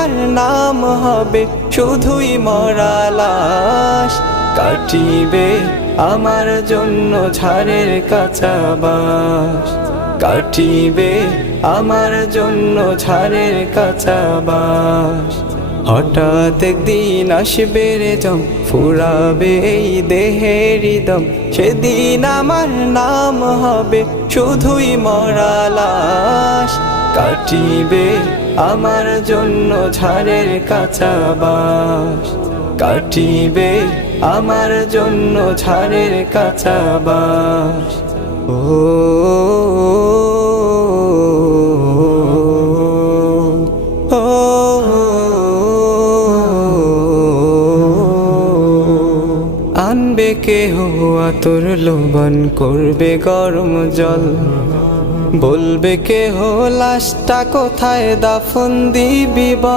আমার নাম হবে শুধুই মরা লাশ। কাটিবে আমার জন্য ঝাড়ের কাঁচা বাঁশ, কাটিবে আমার জন্য ঝাড়ের কাঁচা বাঁশ। হঠাৎ একদিন আসবে রে জম, ফুরাবে এই দেহের দম, সেদিন আমার নাম হবে শুধুই মরা লাশ। কাটিবে আমার জন্য ঝাড়ের কাঁচা বাঁশ, কাটিবে আমার জন্য ঝাড়ের কাঁচা বাঁশ। আনবে কেহ আতর লোভন, করবে গরম জল, বলবে কেহ লাশটা কোথায় দাফন দিবি বল।